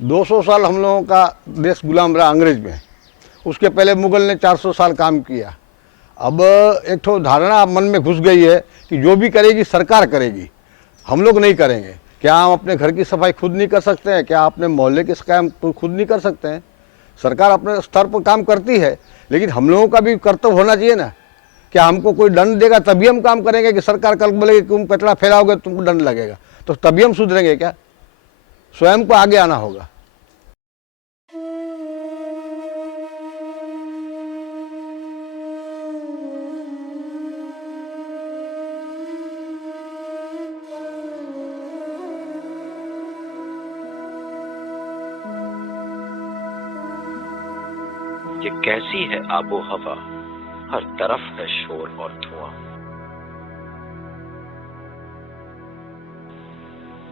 200 साल हम लोगों का देश गुलाम रहा अंग्रेज में, उसके पहले मुगल ने 400 साल काम किया। अब एक तो धारणा मन में घुस गई है कि जो भी करेगी सरकार करेगी, हम लोग नहीं करेंगे। क्या हम अपने घर की सफाई खुद नहीं कर सकते हैं? क्या अपने मोहल्ले की काम खुद नहीं कर सकते हैं? सरकार अपने स्तर पर काम करती है, लेकिन हम लोगों का भी कर्तव्य होना चाहिए ना। क्या हमको कोई दंड देगा तभी हम काम करेंगे कि सरकार कल बोलेगी तुम कचरा फैलाओगे तुमको दंड लगेगा, तो तभी हम सुधरेंगे क्या? स्वयं को आगे आना होगा। ये कैसी है आबो हवा, हर तरफ है शोर और धुआं।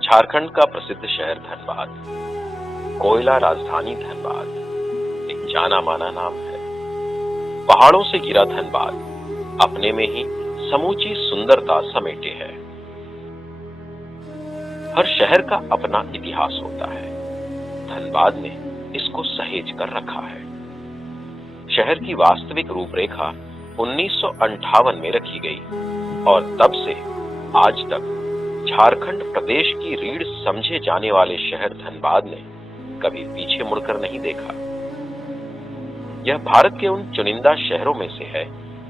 झारखंड का प्रसिद्ध शहर धनबाद, कोयला राजधानी धनबाद, एक जाना माना नाम है। पहाड़ों से घिरा धनबाद अपने में ही समूची सुंदरता समेटे है। हर शहर का अपना इतिहास होता है, धनबाद ने इसको सहेज कर रखा है। शहर की वास्तविक रूपरेखा 1958 में रखी गई और तब से आज तक झारखंड प्रदेश की रीढ़ समझे जाने वाले शहर धनबाद ने कभी पीछे मुड़कर नहीं देखा। यह भारत के उन चुनिंदा शहरों में से है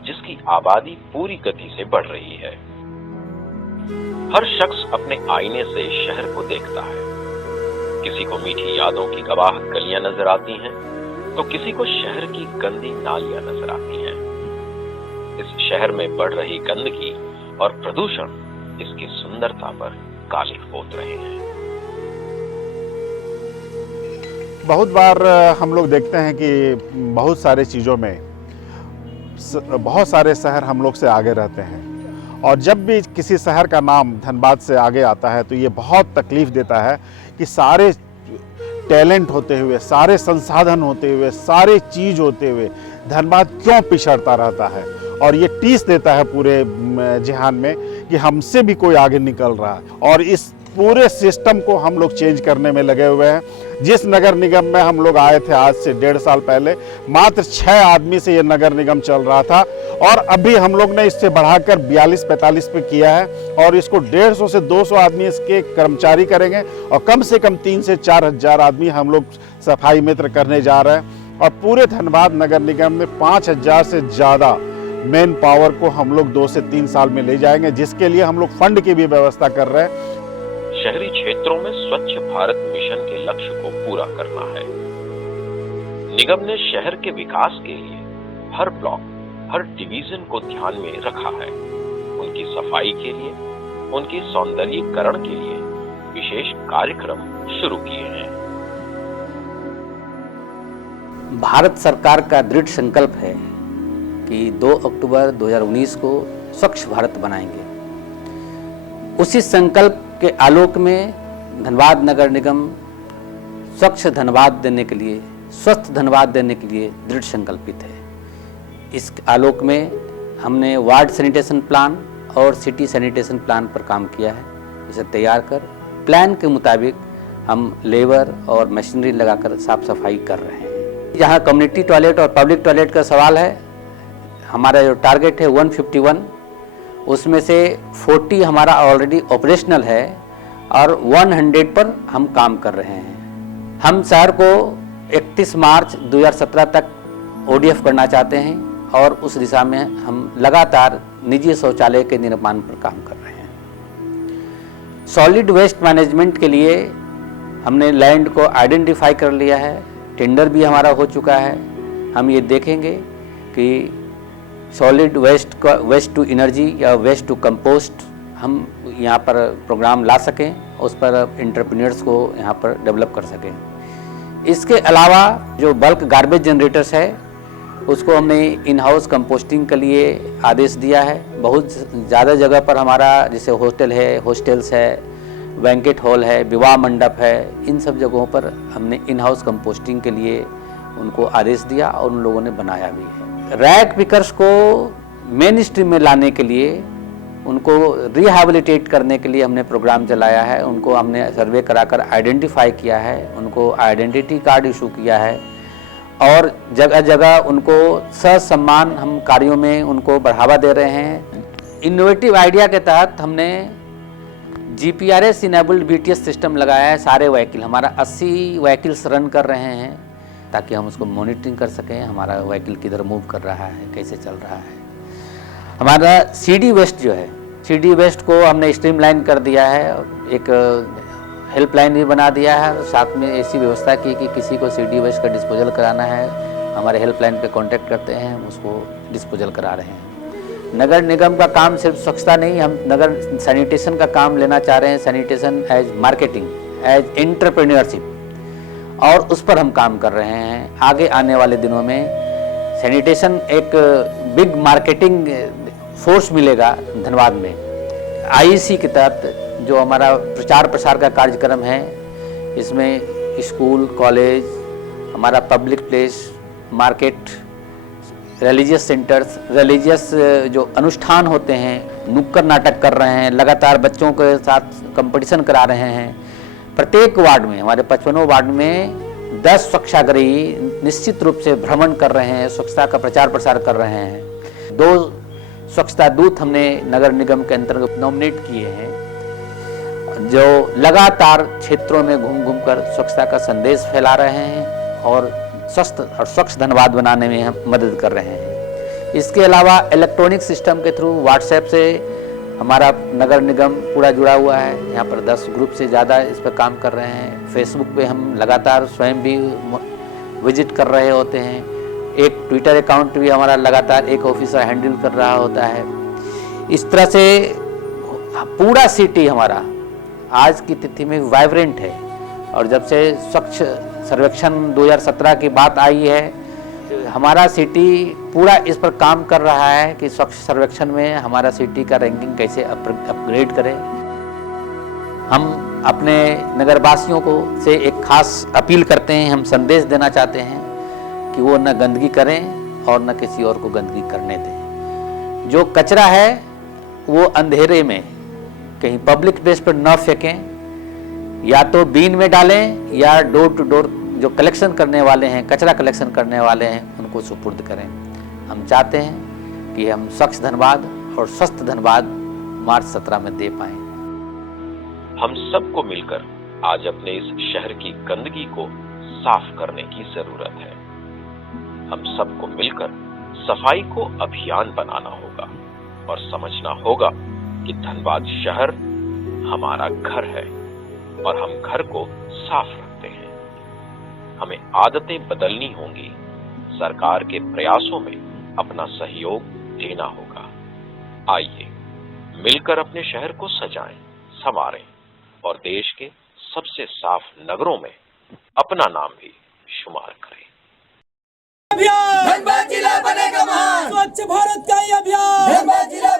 जिसकी आबादी पूरी गति से बढ़ रही है। हर शख्स अपने आईने से शहर को देखता है। किसी को मीठी यादों की गवाह गलियां नजर आती हैं, तो किसी को शहर की गंदी नालियां नजर आती हैं। इस शहर में बढ़ रही गंदगी और प्रदूषण इसकी सुंदरता पर कालिख पोत रहे हैं। बहुत बार हम लोग देखते हैं कि बहुत सारे चीज़ों में बहुत सारे शहर हम लोग से आगे रहते हैं, और जब भी किसी शहर का नाम धनबाद से आगे आता है तो ये बहुत तकलीफ़ देता है कि सारे टैलेंट होते हुए, सारे संसाधन होते हुए, सारे चीज़ होते हुए धनबाद क्यों पिछड़ता रहता है। और ये टीस देता है पूरे जहान में कि हमसे भी कोई आगे निकल रहा है, और इस पूरे सिस्टम को हम लोग चेंज करने में लगे हुए हैं। जिस नगर निगम में हम लोग आए थे आज से 1.5 साल पहले, मात्र 6 आदमी से ये नगर निगम चल रहा था, और अभी हम लोग ने इससे बढ़ाकर 42-45 पे किया है, और इसको 150 से 200 आदमी इसके कर्मचारी करेंगे, और कम से कम 3 से 4 हजार आदमी हम लोग सफाई मित्र करने जा रहे हैं। और पूरे धनबाद नगर निगम में 5000 से ज़्यादा मैन पावर को हम लोग 2 से 3 साल में ले जाएंगे, जिसके लिए हम लोग फंड की भी व्यवस्था कर रहे हैं। शहरी क्षेत्रों में स्वच्छ भारत मिशन के लक्ष्य को पूरा करना है। निगम ने शहर के विकास के लिए हर ब्लॉक, हर डिवीजन को ध्यान में रखा है। उनकी सफाई के लिए, उनके सौंदर्यीकरण के लिए विशेष कार्यक्रम शुरू किए हैं। भारत सरकार का दृढ़ संकल्प है कि 2 अक्टूबर 2019 को स्वच्छ भारत बनाएंगे। उसी संकल्प के आलोक में धनबाद नगर निगम स्वच्छ धनबाद देने के लिए, स्वस्थ धनबाद देने के लिए दृढ़ संकल्पित है। इस आलोक में हमने वार्ड सैनिटेशन प्लान और सिटी सैनिटेशन प्लान पर काम किया है। इसे तैयार कर प्लान के मुताबिक हम लेबर और मशीनरी लगाकर साफ सफाई कर रहे हैं। जहाँ कम्युनिटी टॉयलेट और पब्लिक टॉयलेट का सवाल है, हमारा जो टारगेट है 151, उसमें से 40 हमारा ऑलरेडी ऑपरेशनल है और 100 पर हम काम कर रहे हैं। हम शहर को 31 मार्च 2017 तक ODF करना चाहते हैं, और उस दिशा में हम लगातार निजी शौचालय के निर्माण पर काम कर रहे हैं। सॉलिड वेस्ट मैनेजमेंट के लिए हमने लैंड को आइडेंटिफाई कर लिया है, टेंडर भी हमारा हो चुका है। हम ये देखेंगे कि सॉलिड वेस्ट टू एनर्जी या वेस्ट टू कंपोस्ट हम यहाँ पर प्रोग्राम ला सकें, उस पर एंटरप्रेन्योर्स को यहाँ पर डेवलप कर सकें। इसके अलावा जो बल्क गार्बेज जनरेटर्स है उसको हमने इन हाउस कंपोस्टिंग के लिए आदेश दिया है। बहुत ज़्यादा जगह पर हमारा जैसे होटल है, हॉस्टल्स है, बैंकेट हॉल है, विवाह मंडप है, इन सब जगहों पर हमने इन हाउस कंपोस्टिंग के लिए उनको आदेश दिया और उन लोगों ने बनाया भी है। रैक पिकर्स को मेन स्ट्रीम में लाने के लिए उनको रिहैबिलिटेट करने के लिए हमने प्रोग्राम चलाया है। उनको हमने सर्वे कराकर आइडेंटिफाई किया है, उनको आइडेंटिटी कार्ड इशू किया है और जगह जगह उनको ससम्मान हम कार्यों में उनको बढ़ावा दे रहे हैं। इनोवेटिव आइडिया के तहत हमने GPRS इनेबल्ड BTS सिस्टम लगाया है। सारे व्हीकल, हमारा 80 व्हीकल्स रन कर रहे हैं ताकि हम उसको मॉनिटरिंग कर सकें, हमारा व्हीकल किधर मूव कर रहा है, कैसे चल रहा है। हमारा CD वेस्ट जो है, CD वेस्ट को हमने स्ट्रीमलाइन कर दिया है, एक हेल्पलाइन भी बना दिया है और साथ में ऐसी व्यवस्था की कि किसी को CD वेस्ट का डिस्पोजल कराना है, हमारे हेल्पलाइन पे कांटेक्ट करते हैं, हम उसको डिस्पोजल करा रहे हैं। नगर निगम का काम सिर्फ स्वच्छता नहीं, हम नगर सैनिटेशन का काम लेना चाह रहे हैं, sanitation as marketing, as entrepreneurship, और उस पर हम काम कर रहे हैं। आगे आने वाले दिनों में सैनिटेशन एक बिग मार्केटिंग फोर्स मिलेगा धनबाद में। IEC के तहत जो हमारा प्रचार प्रसार का कार्यक्रम है, इसमें स्कूल, कॉलेज, हमारा public place, market, religious centres, religious जो अनुष्ठान होते हैं, नुक्कड़ नाटक कर रहे हैं, लगातार बच्चों के साथ कंपटीशन करा रहे हैं। प्रत्येक वार्ड में, हमारे 55 वार्ड में 10 स्वच्छाग्रही निश्चित रूप से भ्रमण कर रहे हैं, स्वच्छता का प्रचार प्रसार कर रहे हैं। 2 स्वच्छता दूत हमने नगर निगम के अंतर्गत नॉमिनेट किए हैं, जो लगातार क्षेत्रों में घूम घूम कर स्वच्छता का संदेश फैला रहे हैं और स्वस्थ और स्वच्छ धनबाद बनाने में हम मदद कर रहे हैं। इसके अलावा इलेक्ट्रॉनिक सिस्टम के थ्रू व्हाट्सएप से हमारा नगर निगम पूरा जुड़ा हुआ है। यहाँ पर 10 ग्रुप से ज़्यादा इस पर काम कर रहे हैं। फेसबुक पे हम लगातार स्वयं भी विजिट कर रहे होते हैं। एक ट्विटर अकाउंट भी हमारा लगातार एक ऑफिसर हैंडल कर रहा होता है। इस तरह से पूरा सिटी हमारा आज की तिथि में वाइब्रेंट है। और जब से स्वच्छ सर्वेक्षण 2017 की बात आई है, हमारा सिटी पूरा इस पर काम कर रहा है कि स्वच्छ सर्वेक्षण में हमारा सिटी का रैंकिंग कैसे अपग्रेड करें। हम अपने नगरवासियों को से एक खास अपील करते हैं, हम संदेश देना चाहते हैं कि वो न गंदगी करें और न किसी और को गंदगी करने दें। जो कचरा है वो अंधेरे में कहीं पब्लिक प्लेस पर न फेंकें, या तो बीन में डालें या डोर टू डोर जो कलेक्शन करने वाले हैं, कचरा कलेक्शन करने वाले हैं, उनको सुपुर्द करें। हम चाहते हैं कि हम स्वच्छ धनबाद और स्वस्थ धनबाद मार्च 17 में दे पाएं। हम सबको मिलकर आज अपने इस शहर की गंदगी को साफ करने की जरूरत है। हम सबको मिलकर सफाई को अभियान बनाना होगा और समझना होगा कि धनबाद शहर हमारा घर है और हम घर को साफ रखते हैं। हमें आदतें बदलनी होंगी, सरकार के प्रयासों में अपना सहयोग देना होगा। आइए मिलकर अपने शहर को सजाएं, संवारें और देश के सबसे साफ नगरों में अपना नाम भी शुमार करें। धनबाद जिला बनेगा महान, स्वच्छ भारत का ये अभियान धनबाद जिला